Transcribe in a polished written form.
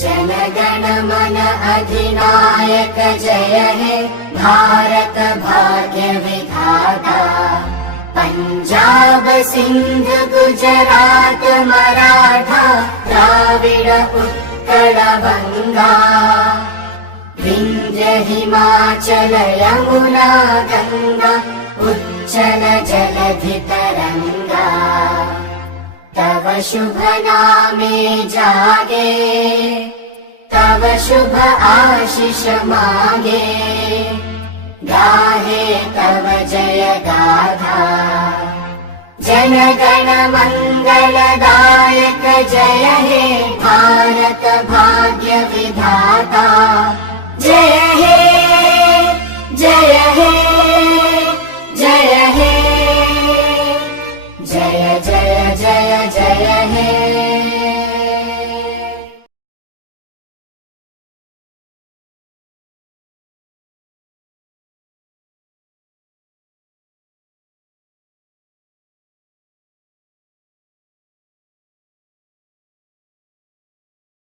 जनगण मन अधिनायक जय हे भारत भाग्य विधाता। पंजाब सिंध गुजरात मराठा द्राविड उत्कल गंगा। विंध्य हिमाचल यमुना गंगा उच्चल जलधि तरंगा। तव शुभ नामे जागे तव शुभ आशीष मागे। गाहे तव जय गाथा जनगण मंगलदायक जय हे भारत भाग्य